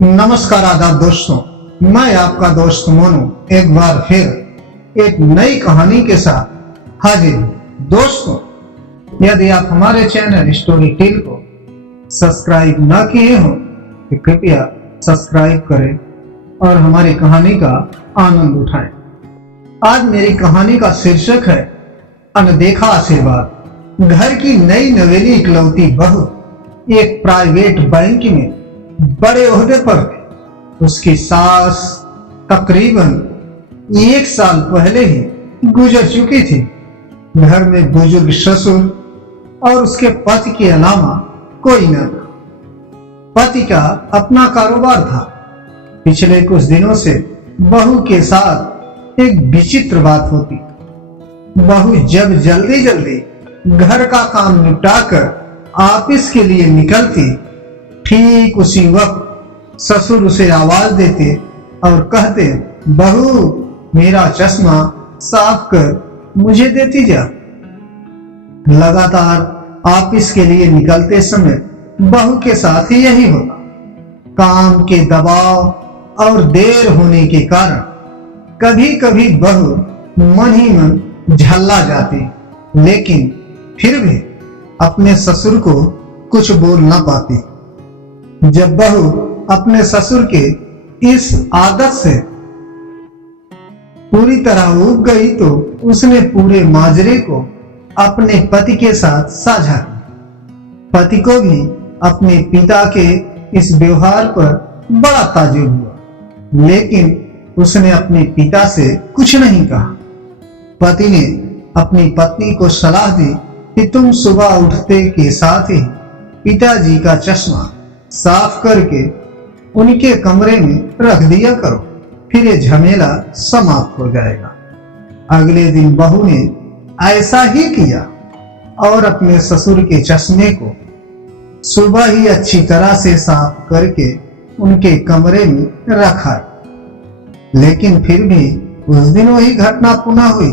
नमस्कार आदाब दोस्तों, मैं आपका दोस्त मोनू एक बार फिर एक नई कहानी के साथ हाजिर हूँ। दोस्तों, यदि आप हमारे चैनल स्टोरी टेल को सब्सक्राइब न किए हो तो कृपया सब्सक्राइब करें और हमारी कहानी का आनंद उठाएं। आज मेरी कहानी का शीर्षक है अनदेखा आशीर्वाद। घर की नई नवेली इकलौती बहू एक प्राइवेट बैंक में बड़े ओहदे पर थी। उसकी सास तकरीबन 1 साल पहले ही गुजर चुकी थी। घर में बुजुर्ग ससुर और उसके पति के अलावा कोई न था। पति का अपना कारोबार था। पिछले कुछ दिनों से बहू के साथ एक विचित्र बात होती। बहू जब जल्दी जल्दी घर का काम निपटाकर ऑफिस के लिए निकलती, ठीक उसी वक्त ससुर उसे आवाज देते और कहते, बहू मेरा चश्मा साफ कर मुझे देती जा। लगातार ऑफिस के लिए निकलते समय बहू के साथ ही यही होता। काम के दबाव और देर होने के कारण कभी कभी बहू मन ही मन झल्ला जाती, लेकिन फिर भी अपने ससुर को कुछ बोल ना पाती। जब बहू अपने ससुर के इस आदत से पूरी तरह ऊब गई तो उसने पूरे माजरे को अपने पति के साथ साझा किया। पति को भी अपने पिता के इस व्यवहार पर बड़ा ताज्जुब हुआ, लेकिन उसने अपने पिता से कुछ नहीं कहा। पति ने अपनी पत्नी को सलाह दी कि तुम सुबह उठते के साथ ही पिताजी का चश्मा साफ करके उनके कमरे में रख दिया करो, फिर ये झमेला समाप्त हो जाएगा। अगले दिन बहू ने ऐसा ही किया और अपने ससुर के चश्मे को सुबह ही अच्छी तरह से साफ करके उनके कमरे में रखा। लेकिन फिर भी उस दिन वही घटना पुनः हुई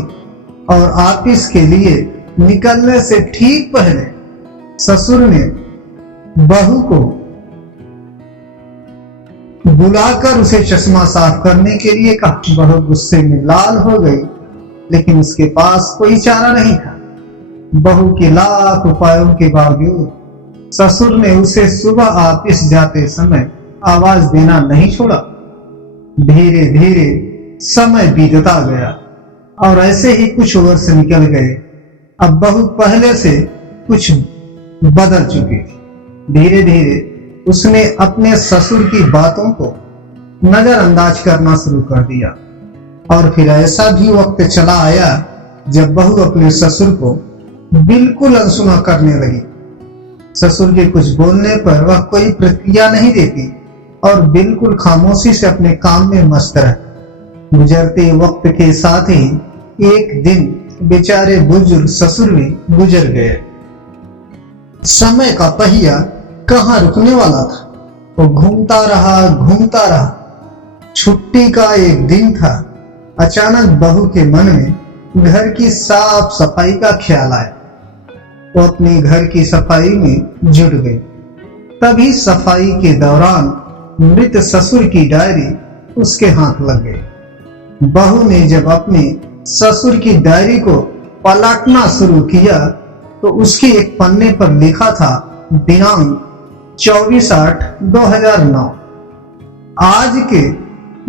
और ऑफिस के लिए निकलने से ठीक पहले ससुर ने बहू को बुलाकर उसे चश्मा साफ करने के लिए कहा। बहू गुस्से में लाल हो गई, लेकिन उसके पास कोई चारा नहीं था। बहू के लाख उपायों के बावजूद ससुर ने उसे सुबह ऑफिस जाते समय आवाज देना नहीं छोड़ा। धीरे धीरे समय बीतता गया और ऐसे ही कुछ वर्ष निकल गए। अब बहू पहले से कुछ बदल चुकी थी। धीरे धीरे उसने अपने ससुर की बातों को नजरअंदाज करना शुरू कर दिया और फिर ऐसा भी वक्त चला आया जब बहू अपने ससुर को बिल्कुल अनसुना करने लगी। ससुर के कुछ बोलने पर वह कोई प्रतिक्रिया नहीं देती और बिल्कुल खामोशी से अपने काम में मस्त रहती। गुजरते वक्त के साथ ही एक दिन बेचारे बुजुर्ग ससुर भी गुजर गए। समय का पहिया कहाँ रुकने वाला था। वो घूमता रहा। छुट्टी का एक दिन था। अचानक बहू के मन में घर की साफ सफाई का ख्याल आया। वो अपने घर की सफाई में जुट गई। तभी सफाई के दौरान मृत ससुर की डायरी उसके हाथ लग गई। बहू ने जब अपने ससुर की डायरी को पलटना शुरू किया तो उसके एक पन्ने पर लिखा था दिनांक 24/8/2009। आज के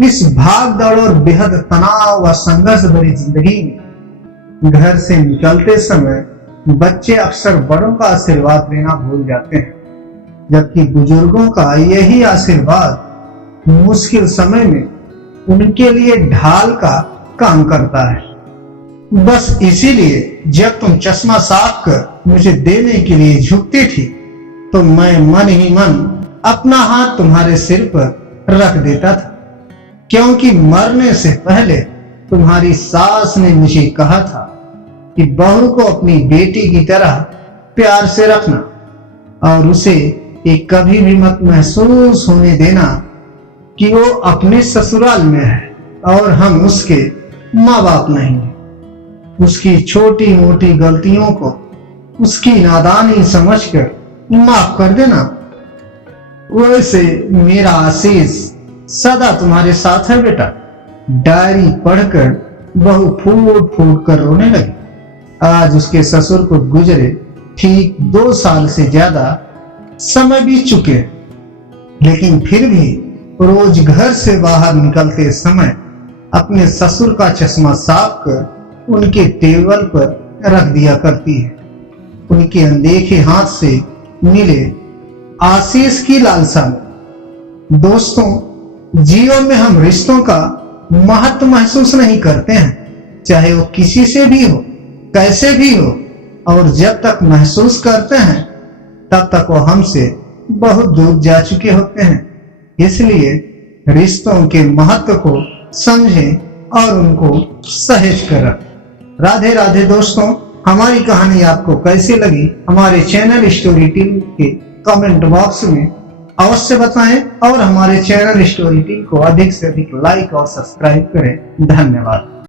इस भाग दौड़ और बेहद तनाव व संघर्ष भरी जिंदगी में घर से निकलते समय बच्चे अक्सर बड़ों का आशीर्वाद लेना भूल जाते हैं, जबकि बुजुर्गों का यही आशीर्वाद मुश्किल समय में उनके लिए ढाल का काम करता है। बस इसीलिए जब तुम चश्मा साफ कर मुझे देने के लिए झुकती थी तो मैं मन ही मन अपना हाथ तुम्हारे सिर पर रख देता था, क्योंकि मरने से पहले तुम्हारी सास ने मुझे कहा था कि बहू को अपनी बेटी की तरह प्यार से रखना और उसे ये कभी भी मत महसूस होने देना कि वो अपने ससुराल में है और हम उसके माँ बाप नहीं हैं। उसकी छोटी मोटी गलतियों को उसकी नादानी समझकर माफ कर देना। वैसे मेरा आशीष सदा तुम्हारे साथ है बेटा। डायरी पढ़कर बहू फूट फूट कर रोने लगी। आज उसके ससुर को गुजरे ठीक 2 साल से ज्यादा समय बीत चुके हैं, लेकिन फिर भी रोज घर से बाहर निकलते समय अपने ससुर का चश्मा साफ कर उनके टेबल पर रख दिया करती है। उनके अनदेखे हाथ से मिले आशीष की लालसा में। दोस्तों, जीवन में हम रिश्तों का महत्व महसूस नहीं करते हैं, चाहे वो किसी से भी हो, कैसे भी हो, और जब तक महसूस करते हैं तब तक वो हमसे बहुत दूर जा चुके होते हैं। इसलिए रिश्तों के महत्व को समझें और उनको सहेज कर रखें। राधे राधे दोस्तों, हमारी कहानी आपको कैसी लगी हमारे चैनल स्टोरी टीम के कमेंट बॉक्स में अवश्य बताएं और हमारे चैनल स्टोरी टीम को अधिक से अधिक लाइक और सब्सक्राइब करें। धन्यवाद।